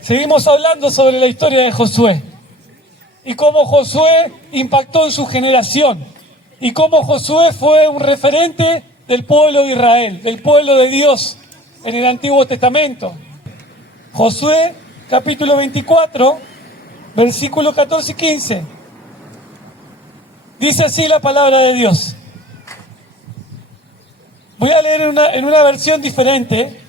seguimos hablando sobre la historia de Josué y cómo Josué impactó en su generación y cómo Josué fue un referente del pueblo de Israel, del pueblo de Dios en el Antiguo Testamento. Josué, capítulo 24, versículos 14 y 15. Dice así la palabra de Dios. Voy a leer en una versión diferente,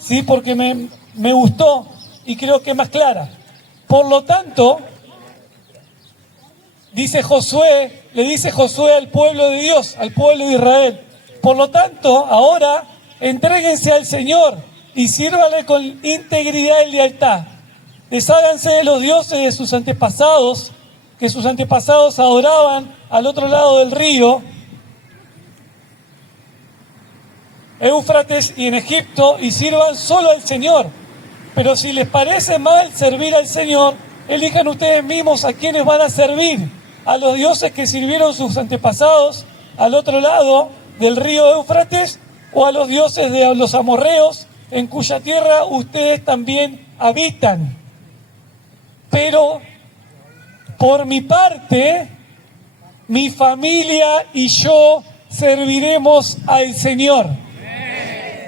¿sí? Porque me gustó y creo que es más clara. Por lo tanto, le dice Josué al pueblo de Dios, al pueblo de Israel. Por lo tanto, ahora entréguense al Señor y sírvanle con integridad y lealtad. Desháganse de los dioses de sus antepasados, que sus antepasados adoraban al otro lado del río Éufrates y en Egipto, y sirvan solo al Señor. Pero si les parece mal servir al Señor, elijan ustedes mismos a quienes van a servir, a los dioses que sirvieron sus antepasados al otro lado del río Éufrates, o a los dioses de los amorreos, en cuya tierra ustedes también habitan. Pero por mi parte, mi familia y yo serviremos al Señor.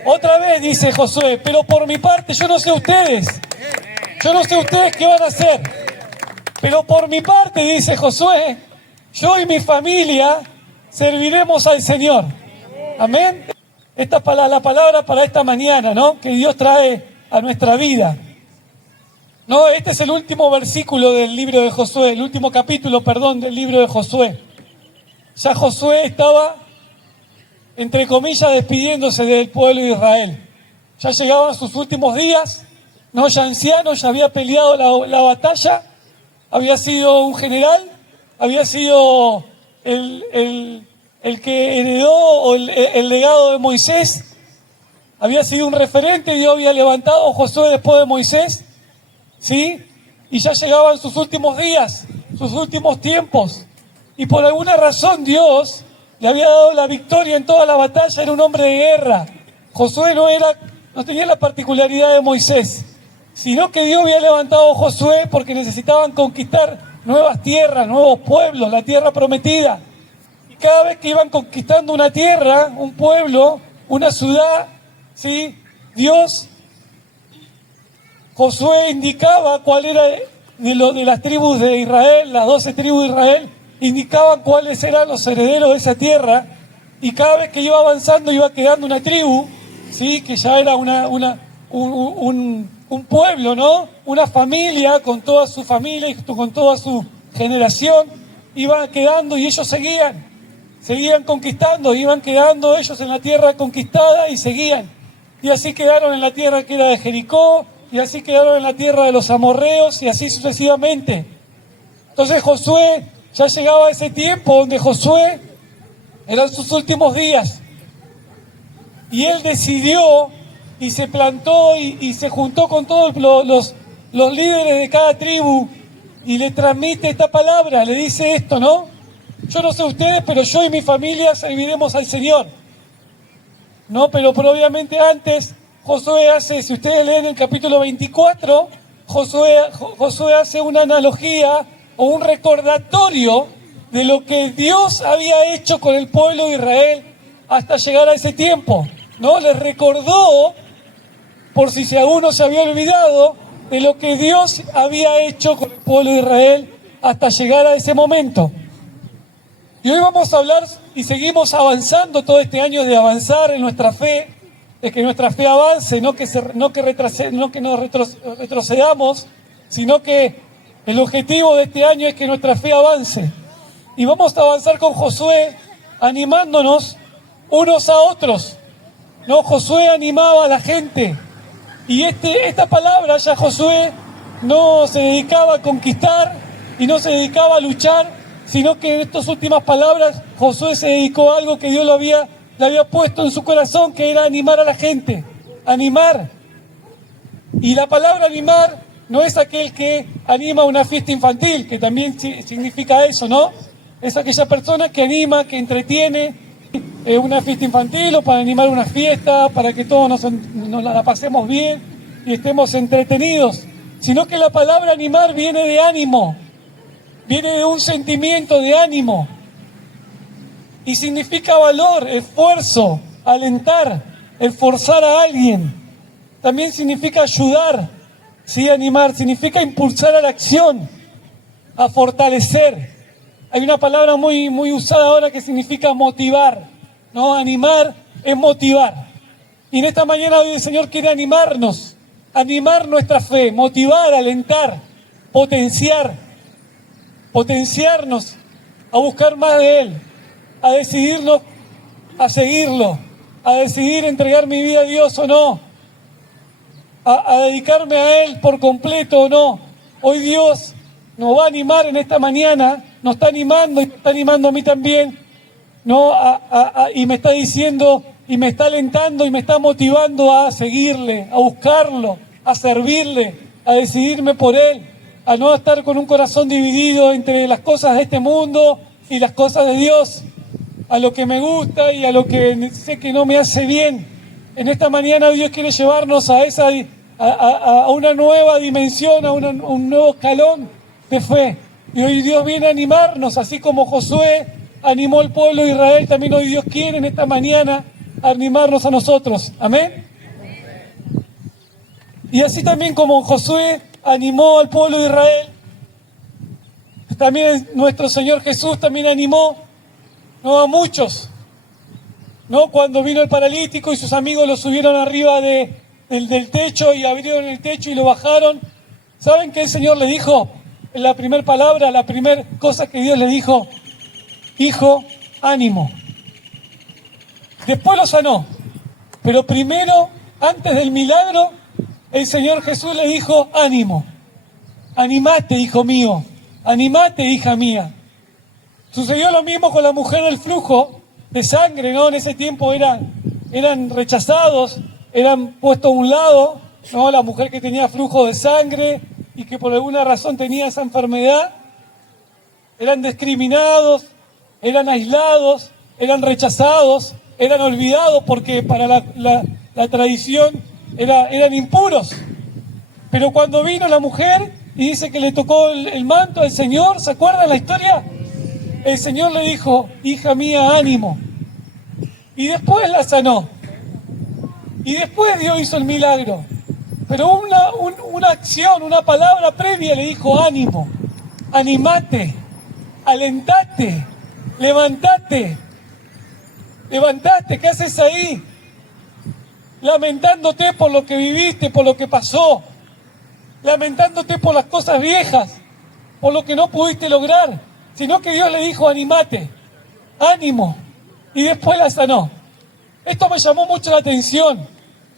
Otra vez dice Josué, pero por mi parte, yo no sé ustedes qué van a hacer, pero por mi parte, dice Josué, yo y mi familia serviremos al Señor. Amén. Esta es la palabra para esta mañana, ¿no? Que Dios trae a nuestra vida. No, este es el último versículo del libro de Josué, el último capítulo, del libro de Josué. Ya Josué estaba, entre comillas, despidiéndose del pueblo de Israel. Ya llegaban sus últimos días, no, ya anciano, ya había peleado la batalla, había sido un general, había sido el que heredó el legado de Moisés, había sido un referente, Dios había levantado a Josué después de Moisés, ¿sí? Y ya llegaban sus últimos días, sus últimos tiempos, y por alguna razón Dios le había dado la victoria en toda la batalla, era un hombre de guerra. Josué no tenía la particularidad de Moisés, sino que Dios había levantado a Josué porque necesitaban conquistar nuevas tierras, nuevos pueblos, la tierra prometida. Y cada vez que iban conquistando una tierra, un pueblo, una ciudad, ¿sí? Josué indicaba cuál era de las tribus de Israel, las 12 tribus de Israel, indicaban cuáles eran los herederos de esa tierra, y cada vez que iba avanzando iba quedando una tribu, ¿sí? Que ya era un pueblo, ¿no? Una familia con toda su familia y con toda su generación, iban quedando y ellos seguían conquistando, iban quedando ellos en la tierra conquistada y seguían. Y así quedaron en la tierra que era de Jericó, y así quedaron en la tierra de los amorreos, y así sucesivamente. Entonces Josué, ya llegaba ese tiempo donde Josué eran sus últimos días. Y él decidió y se plantó y se juntó con todos los líderes de cada tribu y le transmite esta palabra, le dice esto, ¿no? Yo no sé ustedes, pero yo y mi familia serviremos al Señor. No, pero obviamente antes Josué hace, si ustedes leen el capítulo 24, Josué hace una analogía o un recordatorio de lo que Dios había hecho con el pueblo de Israel hasta llegar a ese tiempo, ¿no? Les recordó, por si alguno se había olvidado, de lo que Dios había hecho con el pueblo de Israel hasta llegar a ese momento. Y hoy vamos a hablar y seguimos avanzando todo este año de avanzar en nuestra fe, de que nuestra fe avance, no que nos retrocedamos, sino que el objetivo de este año es que nuestra fe avance. Y vamos a avanzar con Josué animándonos unos a otros. No, Josué animaba a la gente. Y esta palabra, ya Josué no se dedicaba a conquistar y no se dedicaba a luchar, sino que en estas últimas palabras Josué se dedicó a algo que Dios le había puesto en su corazón, que era animar a la gente. Animar. Y la palabra animar no es aquel que anima una fiesta infantil, que también significa eso, ¿no? Es aquella persona que anima, que entretiene una fiesta infantil o para animar una fiesta, para que todos nos la pasemos bien. y estemos entretenidos, sino que la palabra animar viene de ánimo, viene de un sentimiento de ánimo y significa valor, esfuerzo, alentar, esforzar a alguien. También significa ayudar, ¿sí? Animar, significa impulsar a la acción, a fortalecer. Hay una palabra muy usada ahora que significa motivar, ¿no? Animar es motivar. Y en esta mañana hoy el Señor quiere animarnos, animar nuestra fe, motivar, alentar, potenciarnos a buscar más de Él, a decidirnos a seguirlo, a decidir entregar mi vida a Dios o no, a dedicarme a Él por completo o no. Hoy Dios nos va a animar en esta mañana, nos está animando y me está animando a mí también, ¿no? Y me está diciendo y me está alentando y me está motivando a seguirle, a buscarlo, a servirle, a decidirme por Él, a no estar con un corazón dividido entre las cosas de este mundo y las cosas de Dios, a lo que me gusta y a lo que sé que no me hace bien. En esta mañana Dios quiere llevarnos a una nueva dimensión, a un nuevo escalón de fe. Y hoy Dios viene a animarnos, así como Josué animó al pueblo de Israel, también hoy Dios quiere en esta mañana animarnos a nosotros. Amén. Y así también como Josué animó al pueblo de Israel, también nuestro Señor Jesús también animó, ¿no?, a muchos, ¿no? Cuando vino el paralítico y sus amigos lo subieron arriba del techo y abrieron el techo y lo bajaron. ¿Saben qué el Señor le dijo? En la primera palabra, la primera cosa que Dios le dijo: hijo, ánimo. Después lo sanó, pero primero, antes del milagro, el Señor Jesús le dijo: ánimo, animate, hijo mío, animate, hija mía. Sucedió lo mismo con la mujer del flujo de sangre, ¿no? En ese tiempo eran rechazados, eran puestos a un lado, ¿no? La mujer que tenía flujo de sangre y que por alguna razón tenía esa enfermedad, eran discriminados, eran aislados, eran rechazados, eran olvidados porque para la tradición eran impuros. Pero cuando vino la mujer y dice que le tocó el manto al Señor, ¿se acuerdan la historia? El Señor le dijo: hija mía, ánimo. Y después la sanó. Y después Dios hizo el milagro. Pero una acción, una palabra previa le dijo: ánimo, animate, alentate, levantate. Levantate, ¿qué haces ahí? Lamentándote por lo que viviste, por lo que pasó. Lamentándote por las cosas viejas, por lo que no pudiste lograr. Sino que Dios le dijo: animate, ánimo. Y después la sanó. Esto me llamó mucho la atención,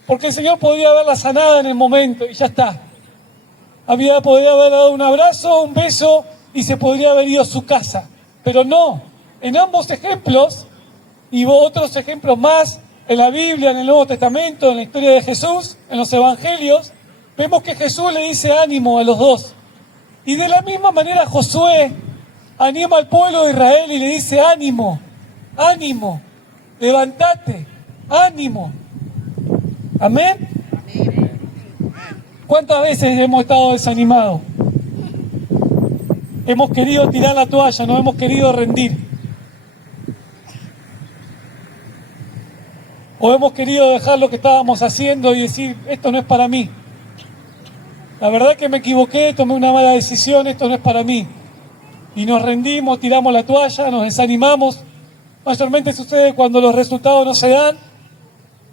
porque el Señor podía haberla sanada en el momento y ya está. Podría haber dado un abrazo, un beso y se podría haber ido a su casa. Pero no, en ambos ejemplos, y otros ejemplos más, en la Biblia, en el Nuevo Testamento, en la historia de Jesús, en los Evangelios, vemos que Jesús le dice ánimo a los dos. Y de la misma manera Josué anima al pueblo de Israel y le dice: ánimo, ánimo, levántate, ánimo. ¿Amén? ¿Cuántas veces hemos estado desanimados? Hemos querido tirar la toalla, nos hemos querido rendir. O hemos querido dejar lo que estábamos haciendo y decir: esto no es para mí. La verdad que me equivoqué, tomé una mala decisión, esto no es para mí. Y nos rendimos, tiramos la toalla, nos desanimamos. Mayormente sucede cuando los resultados no se dan,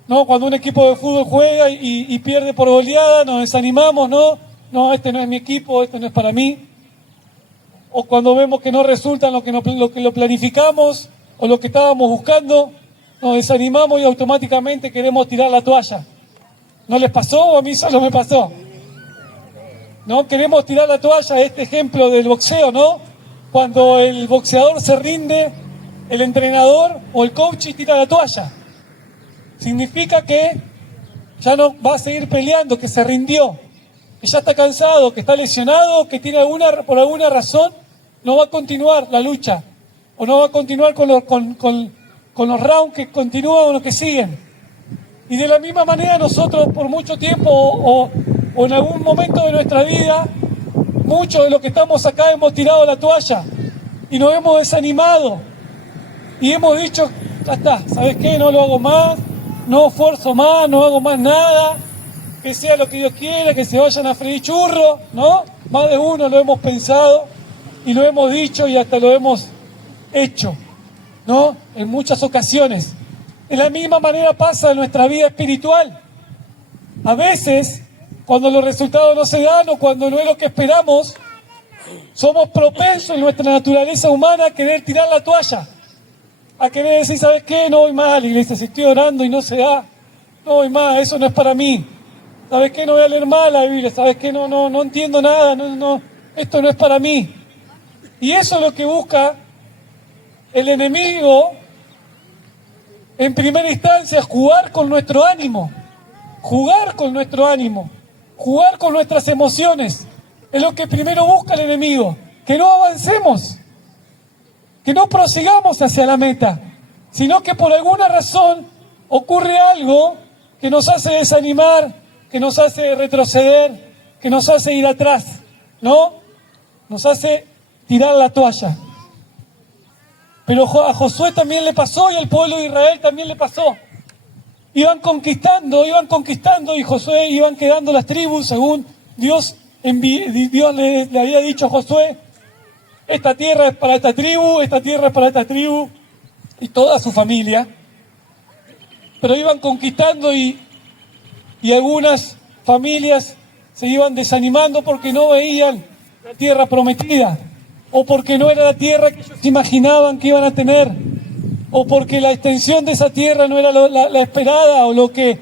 ¿no? Cuando un equipo de fútbol juega y pierde por goleada, nos desanimamos, no, este no es mi equipo, esto no es para mí. O cuando vemos que no resulta lo que lo planificamos o lo que estábamos buscando, nos desanimamos y automáticamente queremos tirar la toalla. ¿No les pasó o a mí solo me pasó? ¿No? Queremos tirar la toalla, este ejemplo del boxeo, ¿no? Cuando el boxeador se rinde, el entrenador o el coach tira la toalla. Significa que ya no va a seguir peleando, que se rindió, que ya está cansado, que está lesionado, que tiene por alguna razón no va a continuar la lucha, o no va a continuar con los rounds que continúan o los que siguen. Y de la misma manera nosotros por mucho tiempo o en algún momento de nuestra vida, muchos de los que estamos acá hemos tirado la toalla y nos hemos desanimado y hemos dicho, ya está, ¿sabes qué? No lo hago más, no esfuerzo más, no hago más nada, que sea lo que Dios quiera, que se vayan a freír churros, ¿no? Más de uno lo hemos pensado y lo hemos dicho y hasta lo hemos hecho, ¿no? En muchas ocasiones. De la misma manera pasa en nuestra vida espiritual. A veces, cuando los resultados no se dan o cuando no es lo que esperamos, somos propensos en nuestra naturaleza humana a querer tirar la toalla, a querer decir, ¿sabes qué? No voy más a la iglesia, si estoy orando y no se da, no voy más, eso no es para mí. ¿Sabes qué? No voy a leer más la Biblia, ¿sabes qué? No entiendo nada, esto no es para mí. Y eso es lo que busca el enemigo. En primera instancia, jugar con nuestro ánimo, jugar con nuestras emociones. Es lo que primero busca el enemigo, que no avancemos, que no prosigamos hacia la meta, sino que por alguna razón ocurre algo que nos hace desanimar, que nos hace retroceder, que nos hace ir atrás, ¿no? Nos hace tirar la toalla. Pero a Josué también le pasó y al pueblo de Israel también le pasó. Iban conquistando y Josué iban quedando las tribus según Dios le había dicho a Josué, esta tierra es para esta tribu, esta tierra es para esta tribu y toda su familia. Pero iban conquistando y algunas familias se iban desanimando porque no veían la tierra prometida, o porque no era la tierra que ellos imaginaban que iban a tener, o porque la extensión de esa tierra no era la esperada, o lo que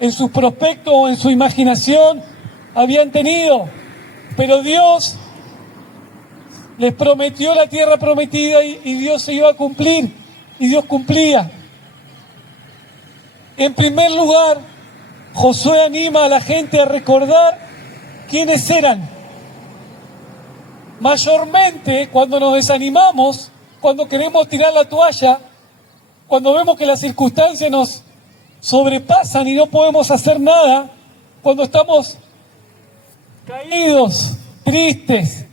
en su prospecto o en su imaginación habían tenido. Pero Dios les prometió la tierra prometida y Dios se iba a cumplir, y Dios cumplía. En primer lugar, Josué anima a la gente a recordar quiénes eran. Mayormente, cuando nos desanimamos, cuando queremos tirar la toalla, cuando vemos que las circunstancias nos sobrepasan y no podemos hacer nada, cuando estamos caídos, tristes,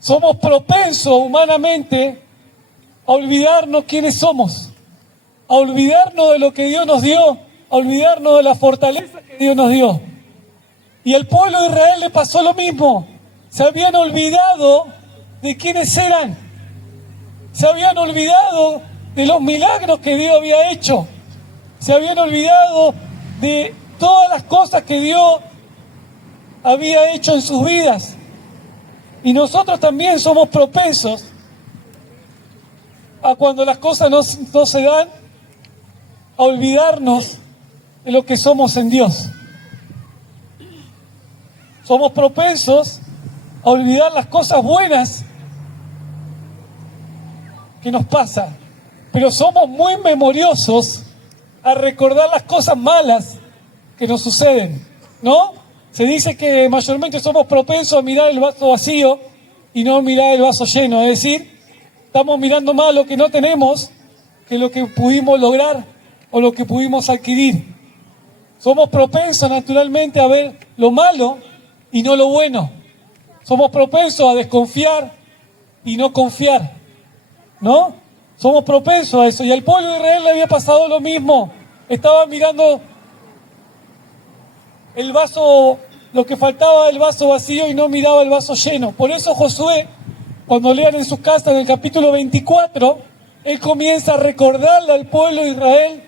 somos propensos humanamente a olvidarnos quiénes somos, a olvidarnos de lo que Dios nos dio, a olvidarnos de la fortaleza que Dios nos dio. Y al pueblo de Israel le pasó lo mismo. Se habían olvidado de quiénes eran. Se habían olvidado de los milagros que Dios había hecho. Se habían olvidado de todas las cosas que Dios había hecho en sus vidas. Y nosotros también somos propensos a, cuando las cosas no se dan, a olvidarnos de lo que somos en Dios. Somos propensos a olvidar las cosas buenas que nos pasan, pero somos muy memoriosos a recordar las cosas malas que nos suceden, ¿no? Se dice que mayormente somos propensos a mirar el vaso vacío y no mirar el vaso lleno, es decir, estamos mirando más lo que no tenemos que lo que pudimos lograr o lo que pudimos adquirir. Somos propensos naturalmente a ver lo malo y no lo bueno. Somos propensos a desconfiar y no confiar, ¿no? Somos propensos a eso. Y al pueblo de Israel le había pasado lo mismo. Estaban mirando el vaso, lo que faltaba del vaso vacío y no miraba el vaso lleno. Por eso Josué, cuando lean en sus casas en el capítulo 24, él comienza a recordarle al pueblo de Israel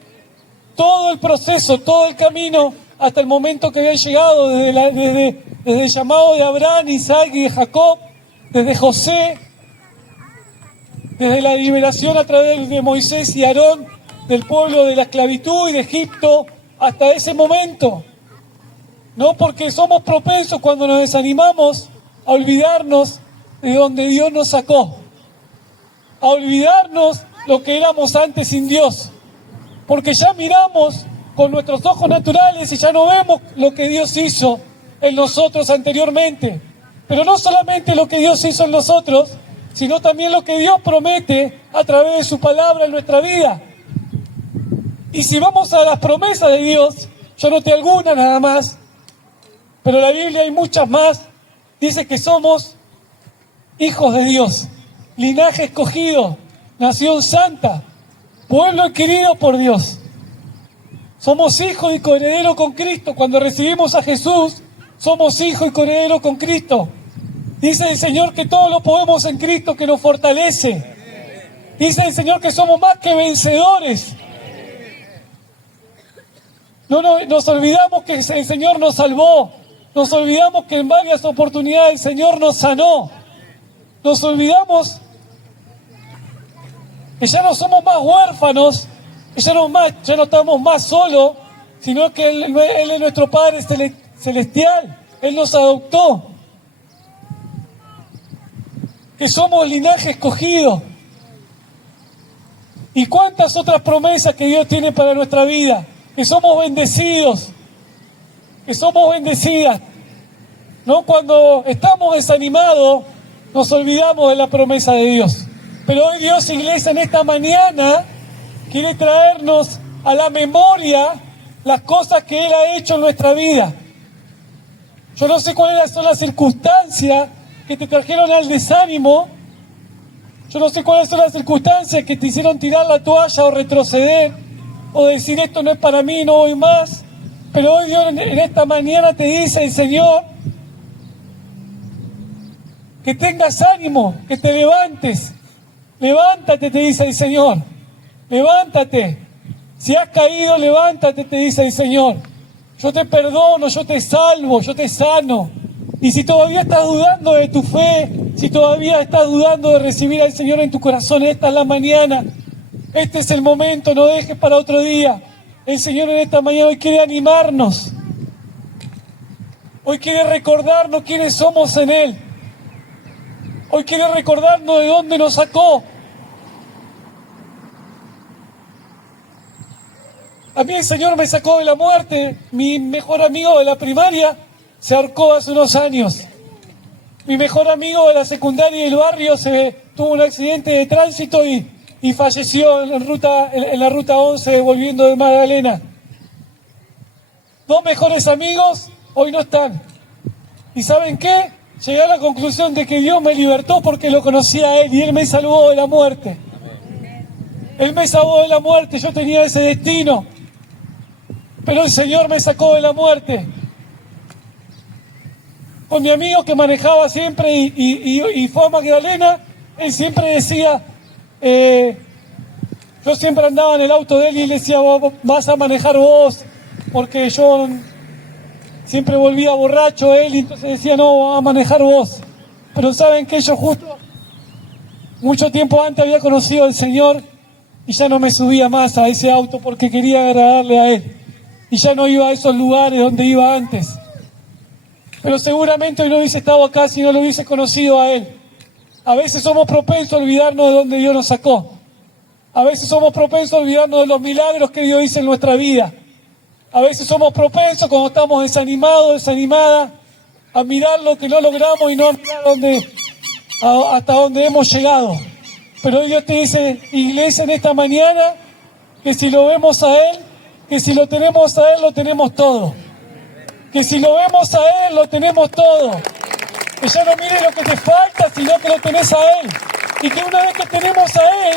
todo el proceso, todo el camino hasta el momento que habían llegado, desde el llamado de Abraham, Isaac y de Jacob, desde José, desde la liberación a través de Moisés y Aarón del pueblo de la esclavitud y de Egipto hasta ese momento. No, porque somos propensos cuando nos desanimamos a olvidarnos de donde Dios nos sacó, a olvidarnos lo que éramos antes sin Dios, porque ya miramos con nuestros ojos naturales y ya no vemos lo que Dios hizo en nosotros anteriormente. Pero no solamente lo que Dios hizo en nosotros, sino también lo que Dios promete a través de su palabra en nuestra vida. Y si vamos a las promesas de Dios, yo anoté algunas nada más, pero en la Biblia hay muchas más. Dice que somos hijos de Dios, linaje escogido, nación santa, pueblo adquirido por Dios. Somos hijos y coherederos con Cristo. Cuando recibimos a Jesús, somos hijos y coherederos con Cristo. Dice el Señor que todo lo podemos en Cristo que nos fortalece. Dice el Señor que somos más que vencedores. No nos olvidamos que el Señor nos salvó. Nos olvidamos que en varias oportunidades el Señor nos sanó. Nos olvidamos que ya no somos más huérfanos, que ya no estamos más solos, sino que Él es nuestro Padre celestial. Él nos adoptó. Que somos linaje escogido. ¿Y cuántas otras promesas que Dios tiene para nuestra vida? Que somos bendecidos, que somos bendecidas. No, cuando estamos desanimados, nos olvidamos de la promesa de Dios. Pero hoy Dios, iglesia, en esta mañana, quiere traernos a la memoria las cosas que Él ha hecho en nuestra vida. Yo no sé cuáles son las circunstancias que te trajeron al desánimo. Yo no sé cuáles son las circunstancias que te hicieron tirar la toalla o retroceder o decir esto no es para mí, no voy más. Pero hoy Dios en esta mañana te dice el Señor que tengas ánimo, que te levantes. Levántate, te dice el Señor. Levántate. Si has caído, levántate, te dice el Señor. Yo te perdono, yo te salvo, yo te sano. Y si todavía estás dudando de tu fe, si todavía estás dudando de recibir al Señor en tu corazón, esta es la mañana, este es el momento, no dejes para otro día. El Señor en esta mañana hoy quiere animarnos, hoy quiere recordarnos quiénes somos en Él, hoy quiere recordarnos de dónde nos sacó. A mí el Señor me sacó de la muerte. Mi mejor amigo de la primaria se ahorcó hace unos años. Mi mejor amigo de la secundaria y del barrio tuvo un accidente de tránsito y falleció en la ruta 11 volviendo de Magdalena. 2 mejores amigos hoy no están. ¿Y saben qué? Llegué a la conclusión de que Dios me libertó porque lo conocía a Él y Él me salvó de la muerte. Él me salvó de la muerte, yo tenía ese destino. Pero el Señor me sacó de la muerte. Con mi amigo que manejaba siempre y fue a Magdalena, él siempre decía, yo siempre andaba en el auto de él y le decía, vas a manejar vos, porque yo siempre volvía borracho él y entonces decía, no, vas a manejar vos. Pero saben que yo justo mucho tiempo antes había conocido al Señor y ya no me subía más a ese auto porque quería agradarle a Él. Y ya no iba a esos lugares donde iba antes. Pero seguramente hoy no hubiese estado acá si no lo hubiese conocido a Él. A veces somos propensos a olvidarnos de dónde Dios nos sacó. A veces somos propensos a olvidarnos de los milagros que Dios hizo en nuestra vida. A veces somos propensos cuando estamos desanimados, desanimadas, a mirar lo que no logramos y no a mirar hasta donde hemos llegado. Pero hoy Dios te dice, iglesia, en esta mañana, que si lo vemos a Él, que si lo tenemos a Él, lo tenemos todo. Que si lo vemos a Él, lo tenemos todo. Que ya no mires lo que te falta, sino que lo tenés a Él. Y que una vez que tenemos a Él,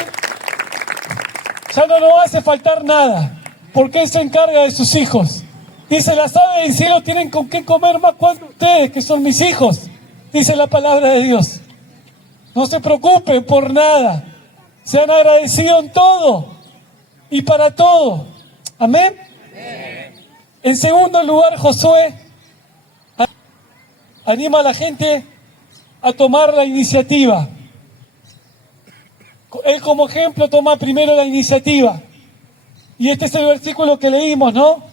ya no nos hace faltar nada, porque Él se encarga de sus hijos. Dice, las aves del cielo tienen con qué comer más cuando ustedes, que son mis hijos. Dice la palabra de Dios. No se preocupen por nada. Sean agradecidos en todo y para todo. Amén. En segundo lugar, Josué anima a la gente a tomar la iniciativa. Él como ejemplo toma primero la iniciativa. Y este es el versículo que leímos, ¿no?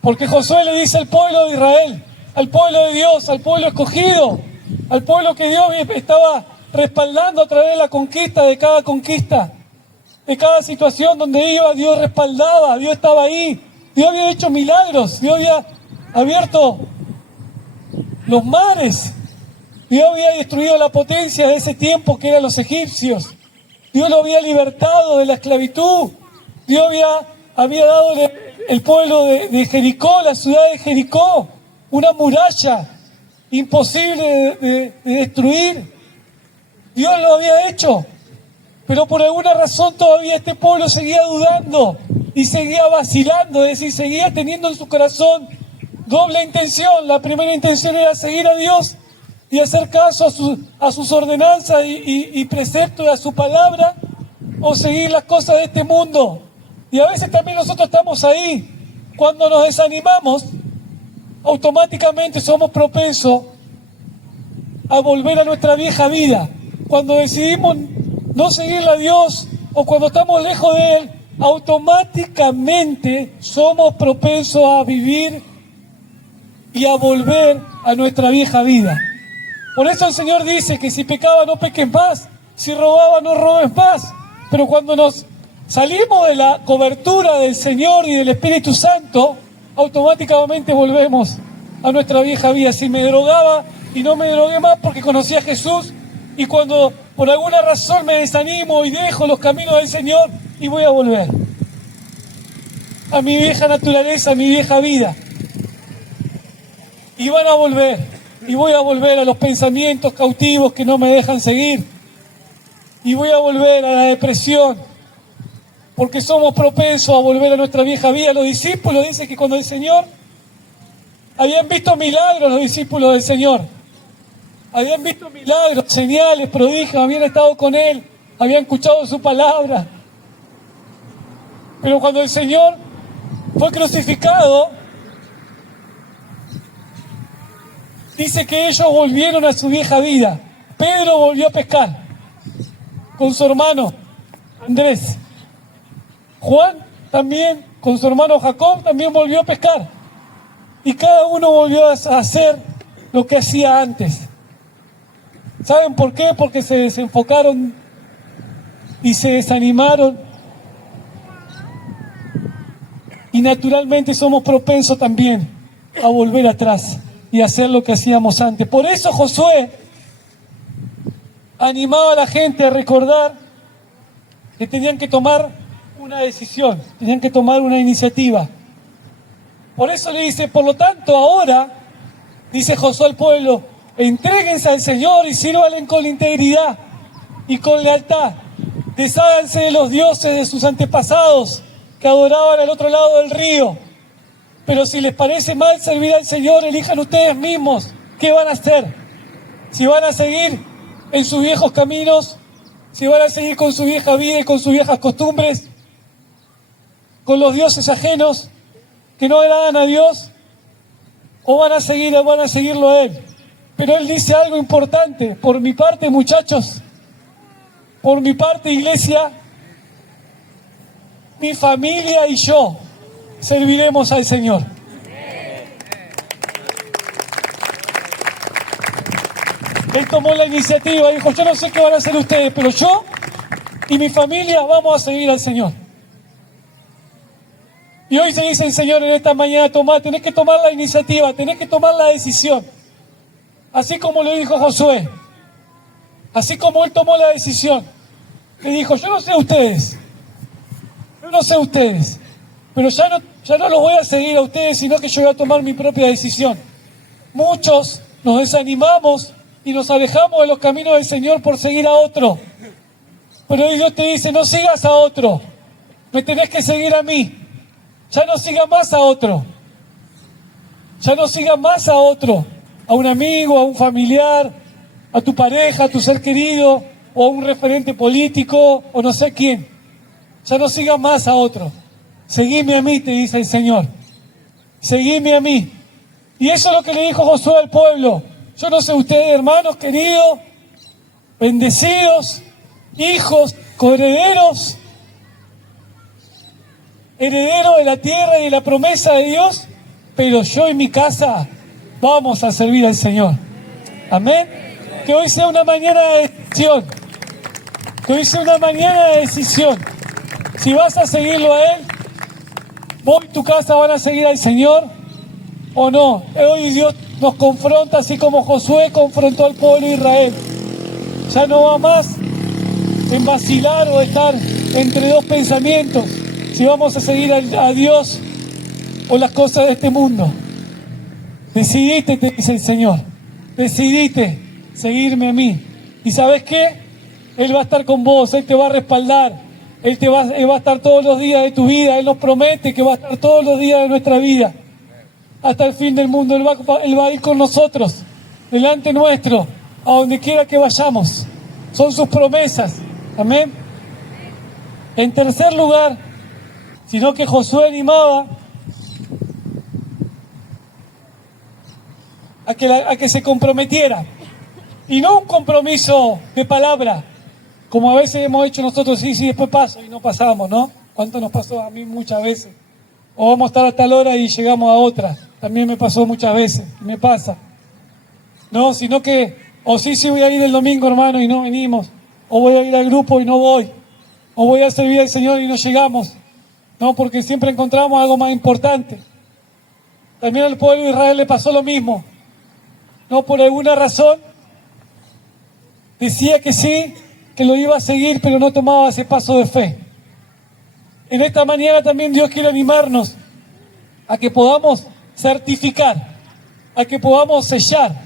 Porque Josué le dice al pueblo de Israel, al pueblo de Dios, al pueblo escogido, al pueblo que Dios estaba respaldando a través de la conquista, de cada conquista, de cada situación donde iba, Dios respaldaba, Dios estaba ahí, Dios había hecho milagros, Dios había abierto los mares, Dios había destruido la potencia de ese tiempo que eran los egipcios. Dios lo había libertado de la esclavitud. Dios había dado el pueblo de Jericó, la ciudad de Jericó, una muralla imposible de destruir. Dios lo había hecho, pero por alguna razón todavía este pueblo seguía dudando y seguía vacilando, es decir, seguía teniendo en su corazón doble intención. La primera intención era seguir a Dios y hacer caso a sus ordenanzas y preceptos, a su palabra, o seguir las cosas de este mundo. Y a veces también nosotros estamos ahí. Cuando nos desanimamos, automáticamente somos propensos a volver a nuestra vieja vida. Cuando decidimos no seguirle a Dios o cuando estamos lejos de Él, automáticamente somos propensos a vivir y a volver a nuestra vieja vida. Por eso el Señor dice que si pecaba no peques más, si robaba no robes más. Pero cuando nos salimos de la cobertura del Señor y del Espíritu Santo, automáticamente volvemos a nuestra vieja vida. Si me drogaba y no me drogué más porque conocí a Jesús, y cuando por alguna razón me desanimo y dejo los caminos del Señor, y voy a volver a mi vieja naturaleza, a mi vieja vida. Y van a volver, y voy a volver a los pensamientos cautivos que no me dejan seguir, y voy a volver a la depresión, porque somos propensos a volver a nuestra vieja vida. Los discípulos dicen que cuando el Señor, habían visto milagros los discípulos del Señor, habían visto milagros, señales, prodigios, habían estado con Él, habían escuchado su palabra. Pero cuando el Señor fue crucificado, dice que ellos volvieron a su vieja vida. Pedro volvió a pescar con su hermano Andrés. Juan también, con su hermano Jacob, también volvió a pescar. Y cada uno volvió a hacer lo que hacía antes. ¿Saben por qué? Porque se desenfocaron y se desanimaron. Y naturalmente somos propensos también a volver atrás y hacer lo que hacíamos antes. Por eso Josué animaba a la gente a recordar que tenían que tomar una decisión, tenían que tomar una iniciativa. Por eso le dice, por lo tanto ahora, dice Josué al pueblo, entréguense al Señor y sírvanle con integridad y con lealtad. Desháganse de los dioses de sus antepasados que adoraban al otro lado del río. Pero si les parece mal servir al Señor, elijan ustedes mismos qué van a hacer. Si van a seguir en sus viejos caminos, si van a seguir con su vieja vida y con sus viejas costumbres, con los ajenos que no agradan a Dios, o van a seguirlo a Él. Pero Él dice algo importante: por mi parte, muchachos, por mi parte, iglesia, mi familia y yo serviremos al Señor. Él tomó la iniciativa y dijo, yo no sé qué van a hacer ustedes, pero yo y mi familia vamos a seguir al Señor. Y hoy se dice el Señor en esta mañana, tenés que tomar la iniciativa, tenés que tomar la decisión. Así como lo dijo Josué, así como él tomó la decisión, le dijo, yo no sé ustedes, pero ya no los voy a seguir a ustedes, sino que yo voy a tomar mi propia decisión. Muchos nos desanimamos y nos alejamos de los caminos del Señor por seguir a otro. Pero hoy Dios te dice, no sigas a otro, me tenés que seguir a mí. Ya no sigas más a otro. Ya no sigas más a otro. A un amigo, a un familiar, a tu pareja, a tu ser querido, o a un referente político, o no sé quién. Ya no sigas más a otro. Seguime a mí, te dice el Señor. Seguime a mí. Y eso es lo que le dijo Josué al pueblo. Yo no sé ustedes, hermanos queridos, bendecidos, hijos, coherederos, herederos de la tierra y de la promesa de Dios, pero yo y mi casa vamos a servir al Señor. Amén. Que hoy sea una mañana de decisión. Que hoy sea una mañana de decisión. Si vas a seguirlo a Él, vos y tu casa van a seguir al Señor o no. Hoy Dios nos confronta así como Josué confrontó al pueblo de Israel. Ya no va más en vacilar o estar entre dos pensamientos, si vamos a seguir a Dios o las cosas de este mundo. Decidiste, te dice el Señor, decidiste seguirme a mí. ¿Y sabes qué? Él va a estar con vos, Él te va a respaldar, Él va a estar todos los días de tu vida, Él nos promete que va a estar todos los días de nuestra vida, hasta el fin del mundo. Él va a ir con nosotros, delante nuestro, a donde quiera que vayamos. Son sus promesas, amén. En tercer lugar, sino que Josué animaba a que se comprometiera, y no un compromiso de palabra, como a veces hemos hecho nosotros, sí, después paso, y no pasamos, ¿no? ¿Cuánto nos pasó a mí muchas veces? O vamos a estar a tal hora y llegamos a otra. También me pasó muchas veces, me pasa. No, sino que, o sí voy a ir el domingo, hermano, y no venimos, o voy a ir al grupo y no voy, o voy a servir al Señor y no llegamos, no, porque siempre encontramos algo más importante. También al pueblo de Israel le pasó lo mismo, no, por alguna razón decía que sí, que lo iba a seguir, pero no tomaba ese paso de fe. En esta mañana también Dios quiere animarnos a que podamos certificar, a que podamos sellar,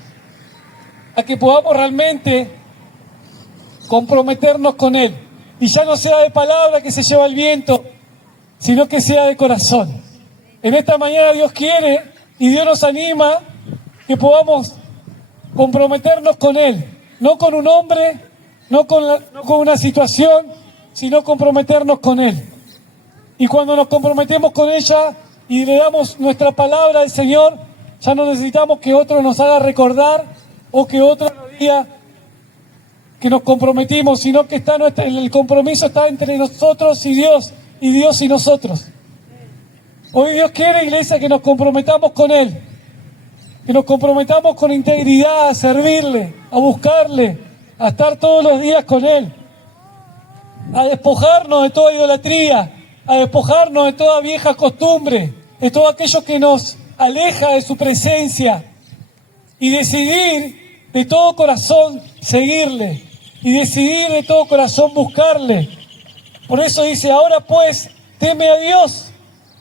a que podamos realmente comprometernos con Él. Y ya no sea de palabra que se lleva el viento, sino que sea de corazón. En esta mañana Dios quiere y Dios nos anima que podamos comprometernos con Él, no con un hombre, no con una situación, sino comprometernos con Él. Y cuando nos comprometemos con ella y le damos nuestra palabra al Señor, ya no necesitamos que otro nos haga recordar o que otro nos diga que nos comprometimos, sino que el compromiso está entre nosotros y Dios y nosotros. Hoy Dios quiere, iglesia, que nos comprometamos con Él, que nos comprometamos con integridad a servirle, a buscarle, a estar todos los días con Él, a despojarnos de toda idolatría, a despojarnos de toda vieja costumbre, de todo aquello que nos aleja de su presencia, y decidir de todo corazón seguirle, y decidir de todo corazón buscarle. Por eso dice: ahora pues, teme a Dios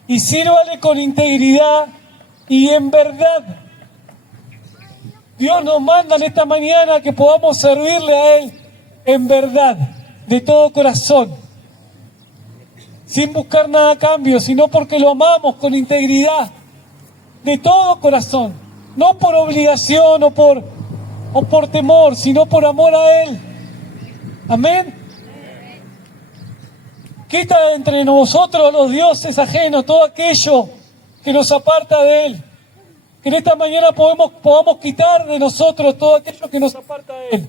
y sírvale con integridad y en verdad. Dios nos manda en esta mañana que podamos servirle a Él en verdad, de todo corazón, sin buscar nada a cambio, sino porque lo amamos con integridad, de todo corazón, no por obligación o por temor, sino por amor a Él. Amén. Quita entre nosotros los dioses ajenos, todo aquello que nos aparta de Él. Que en esta mañana podamos quitar de nosotros todo aquello que nos aparta de Él.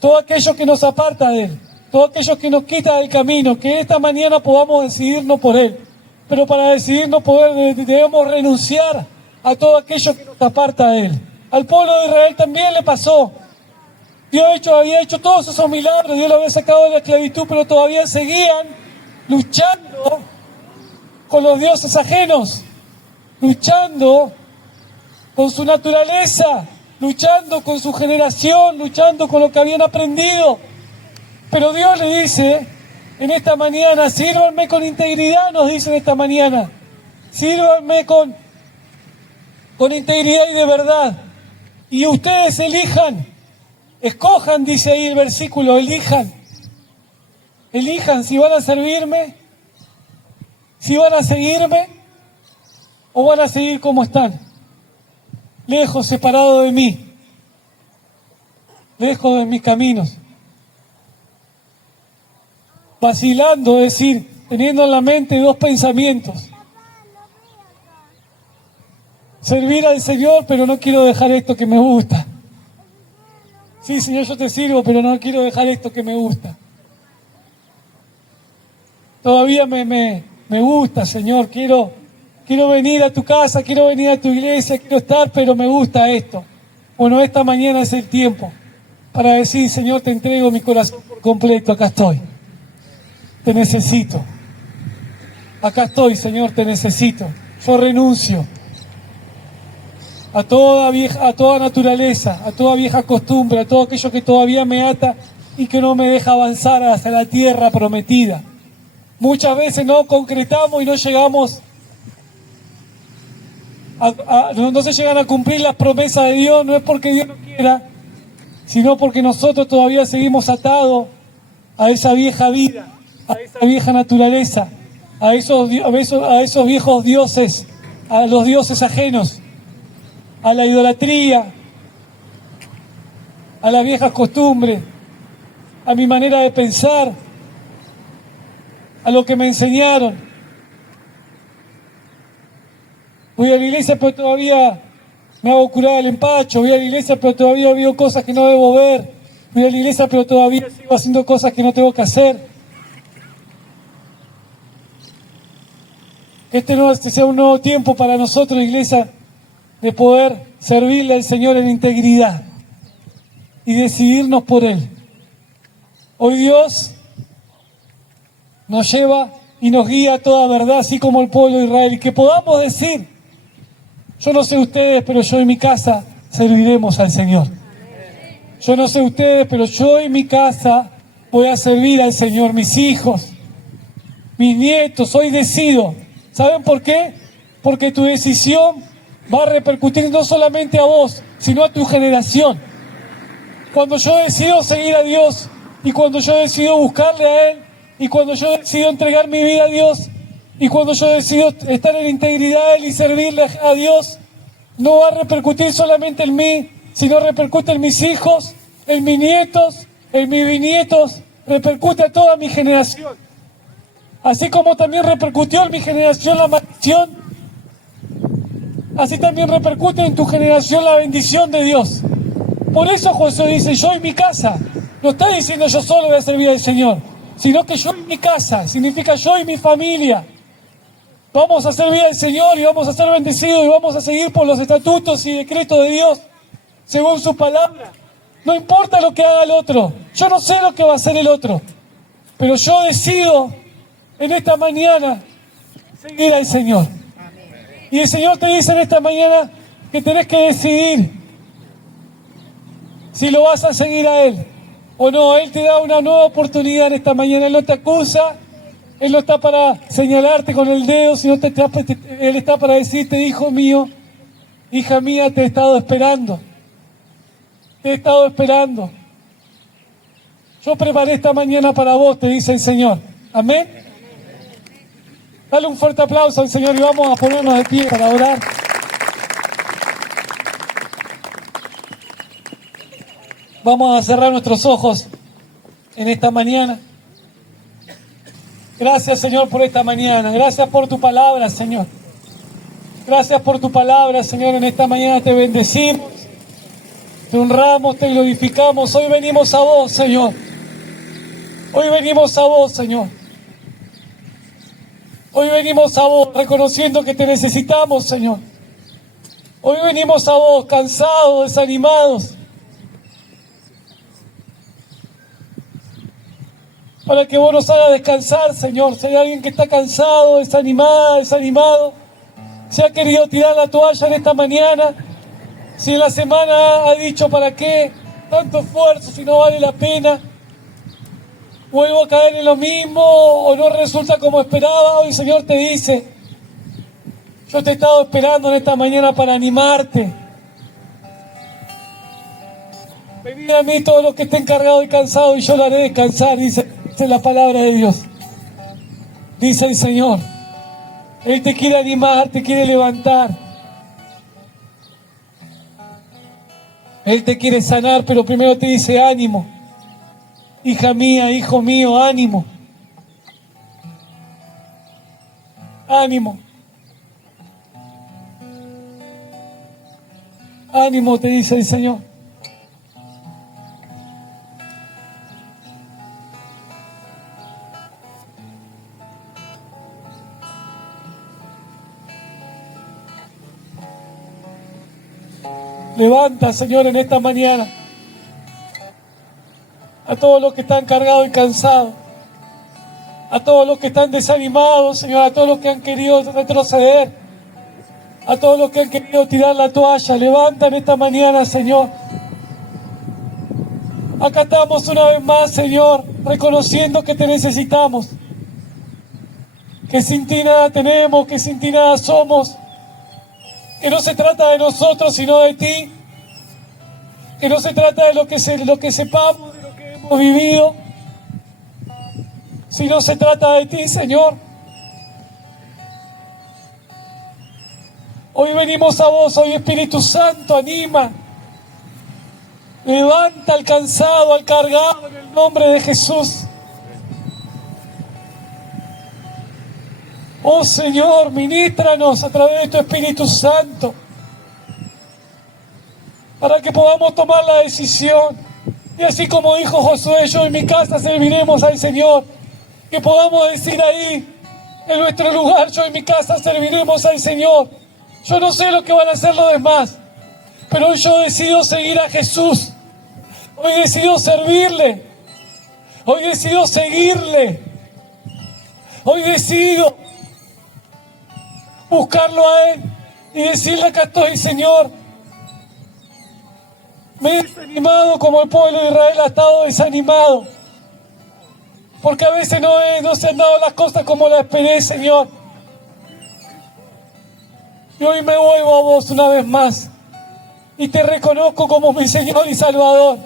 Todo aquello que nos aparta de Él. Todo aquello que nos quita del camino. Que en esta mañana podamos decidirnos por Él. Pero para decidirnos por Él debemos renunciar a todo aquello que nos aparta de Él. Al pueblo de Israel también le pasó. Dios había hecho todos esos milagros. Dios lo había sacado de la esclavitud, pero todavía seguían luchando con los dioses ajenos, luchando con su naturaleza, luchando con su generación, luchando con lo que habían aprendido. Pero Dios le dice en esta mañana: sírvanme con integridad, nos dice en esta mañana, sírvanme con integridad y de verdad, y ustedes elijan, escojan, dice ahí el versículo, elijan si van a servirme, si van a seguirme, o van a seguir como están, lejos, separados de mí, lejos de mis caminos, vacilando, es decir, teniendo en la mente dos pensamientos: servir al Señor, pero no quiero dejar esto que me gusta. Sí, Señor, yo te sirvo, pero no quiero dejar esto que me gusta. Todavía me gusta, Señor, quiero venir a tu casa, quiero venir a tu iglesia, quiero estar, pero me gusta esto. Bueno, esta mañana es el tiempo para decir: Señor, te entrego mi corazón por completo, acá estoy. Te necesito. Acá estoy, Señor, te necesito. Yo renuncio a toda naturaleza, a toda vieja costumbre, a todo aquello que todavía me ata y que no me deja avanzar hacia la tierra prometida. Muchas veces no concretamos y no llegamos no se llegan a cumplir las promesas de Dios, no es porque Dios no quiera, sino porque nosotros todavía seguimos atados a esa vieja vida, a esa vieja naturaleza, a esos viejos dioses, a los dioses ajenos, a la idolatría, a las viejas costumbres, a mi manera de pensar, a lo que me enseñaron. Voy a la iglesia pero todavía me hago curar el empacho, voy a la iglesia pero todavía veo cosas que no debo ver, voy a la iglesia pero todavía sigo haciendo cosas que no tengo que hacer. Que este sea un nuevo tiempo para nosotros, iglesia, de poder servirle al Señor en integridad y decidirnos por Él. Hoy Dios nos lleva y nos guía a toda verdad, así como el pueblo de Israel, y que podamos decir: yo no sé ustedes, pero yo en mi casa serviremos al Señor. Yo no sé ustedes, pero yo en mi casa voy a servir al Señor. Mis hijos, mis nietos, hoy decido. ¿Saben por qué? Porque tu decisión va a repercutir no solamente a vos, sino a tu generación. Cuando yo decido seguir a Dios, y cuando yo decido buscarle a Él, y cuando yo decido entregar mi vida a Dios, y cuando yo decido estar en integridad a Él y servirle a Dios, no va a repercutir solamente en mí, sino repercute en mis hijos, en mis nietos, en mis bisnietos, repercute a toda mi generación. Así como también repercutió en mi generación la maldición, así también repercute en tu generación la bendición de Dios. Por eso Josué dice: yo y mi casa. No está diciendo yo solo voy a servir al Señor, sino que yo y mi casa, significa yo y mi familia. Vamos a servir al Señor y vamos a ser bendecidos y vamos a seguir por los estatutos y decretos de Dios, según su palabra. No importa lo que haga el otro, yo no sé lo que va a hacer el otro, pero yo decido en esta mañana seguir al Señor. Y el Señor te dice en esta mañana que tenés que decidir si lo vas a seguir a Él o no. Él te da una nueva oportunidad en esta mañana. Él no te acusa, Él no está para señalarte con el dedo, sino Él está para decirte: hijo mío, hija mía, te he estado esperando. Te he estado esperando. Yo preparé esta mañana para vos, te dice el Señor. Amén. Dale un fuerte aplauso al Señor y vamos a ponernos de pie para orar. Vamos a cerrar nuestros ojos en esta mañana. Gracias, Señor, por esta mañana. Gracias por tu palabra, Señor. Gracias por tu palabra, Señor. En esta mañana te bendecimos, te honramos, te glorificamos. Hoy venimos a vos, Señor. Hoy venimos a vos, Señor. Hoy venimos a vos reconociendo que te necesitamos, Señor. Hoy venimos a vos cansados, desanimados, para que vos nos hagas descansar, Señor. Si hay alguien que está cansado, desanimado, se ha querido tirar la toalla en esta mañana, si en la semana ha dicho: ¿para qué tanto esfuerzo si no vale la pena? Vuelvo a caer en lo mismo o no resulta como esperaba. Hoy el Señor te dice: yo te he estado esperando en esta mañana para animarte. Venid a mí todos los que estén cargados y cansados y yo lo haré descansar, dice la palabra de Dios. Dice el Señor. Él te quiere animar, te quiere levantar. Él te quiere sanar, pero primero te dice: ánimo. Hija mía, hijo mío, ánimo. Ánimo. Ánimo, te dice el Señor. Levanta, Señor, en esta mañana a todos los que están cargados y cansados, a todos los que están desanimados, Señor, a todos los que han querido retroceder, a todos los que han querido tirar la toalla. Levanta en esta mañana, Señor. Acá estamos una vez más, Señor, reconociendo que te necesitamos, que sin ti nada tenemos, que sin ti nada somos, que no se trata de nosotros sino de ti, que no se trata de lo que sepamos, de lo que hemos vivido, sino se trata de ti, Señor. Hoy venimos a vos, hoy Espíritu Santo, anima, levanta al cansado, al cargado, en el nombre de Jesús. Oh Señor, ministranos a través de tu Espíritu Santo, para que podamos tomar la decisión. Y así como dijo Josué, yo en mi casa serviremos al Señor, que podamos decir ahí, en nuestro lugar, yo en mi casa serviremos al Señor. Yo no sé lo que van a hacer los demás, pero hoy yo decido seguir a Jesús. Hoy decido servirle. Hoy decido seguirle. Hoy decido buscarlo a Él y decirle: acá estoy, Señor. Me he desanimado como el pueblo de Israel ha estado desanimado, porque a veces no se han dado las cosas como las esperé, Señor. Y hoy me vuelvo a vos una vez más y te reconozco como mi Señor y Salvador.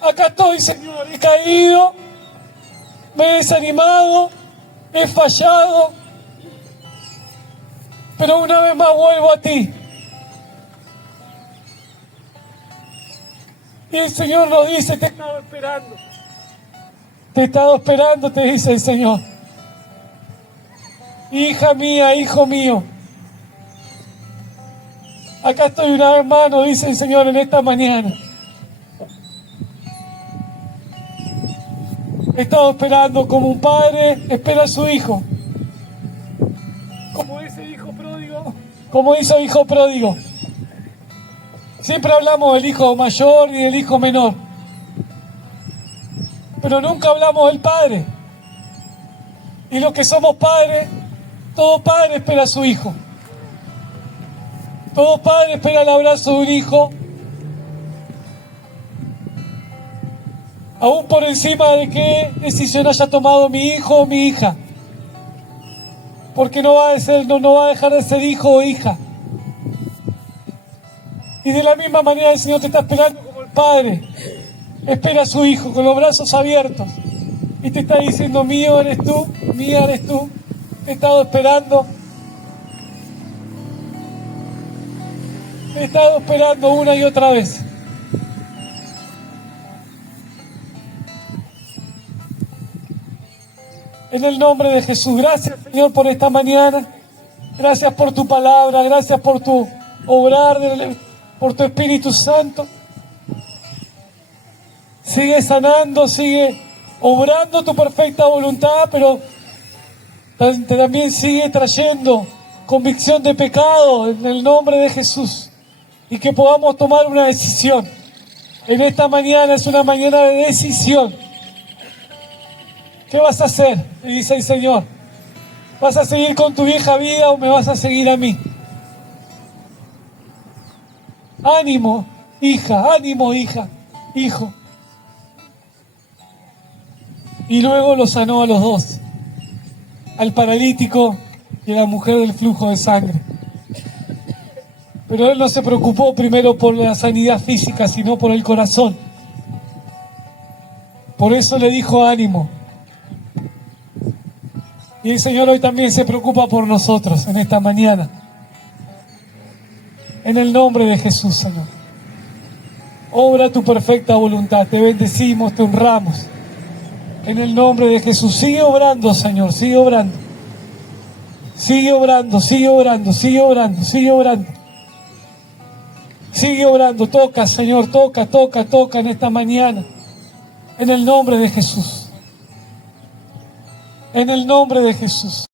Acá estoy, Señor, he caído, me he desanimado, he fallado, pero una vez más vuelvo a ti. Y el Señor nos dice: te he estado esperando. Te he estado esperando, te dice el Señor. Hija mía, hijo mío, acá estoy una vez más, nos dice el Señor en esta mañana. He estado esperando como un padre espera a su hijo. Como ese hijo pródigo. Como hizo el hijo pródigo. Siempre hablamos del hijo mayor y del hijo menor, pero nunca hablamos del padre. Y los que somos padres, todo padre espera a su hijo. Todo padre espera el abrazo de un hijo, aún por encima de qué decisión haya tomado mi hijo o mi hija, porque no va a dejar de ser hijo o hija. Y de la misma manera el Señor te está esperando como el Padre espera a su hijo con los brazos abiertos y te está diciendo: mío eres tú, mía eres tú, te he estado esperando. Te he estado esperando una y otra vez. En el nombre de Jesús, gracias, Señor, por esta mañana. Gracias por tu palabra, gracias por tu obrar, por tu Espíritu Santo. Sigue sanando, sigue obrando tu perfecta voluntad, pero también sigue trayendo convicción de pecado en el nombre de Jesús. Y que podamos tomar una decisión. En esta mañana es una mañana de decisión. ¿Qué vas a hacer? Le dice el Señor. ¿Vas a seguir con tu vieja vida o me vas a seguir a mí? Ánimo, hija, ánimo, hija, hijo. Y luego los sanó a los dos, al paralítico y a la mujer del flujo de sangre. Pero Él no se preocupó primero por la sanidad física, sino por el corazón. Por eso le dijo: ánimo. Y el Señor hoy también se preocupa por nosotros en esta mañana. En el nombre de Jesús, Señor. Obra tu perfecta voluntad. Te bendecimos, te honramos. En el nombre de Jesús. Sigue obrando, Señor, sigue obrando. Sigue obrando, sigue obrando, sigue obrando, sigue obrando. Sigue obrando, toca, Señor, toca en esta mañana. En el nombre de Jesús. En el nombre de Jesús.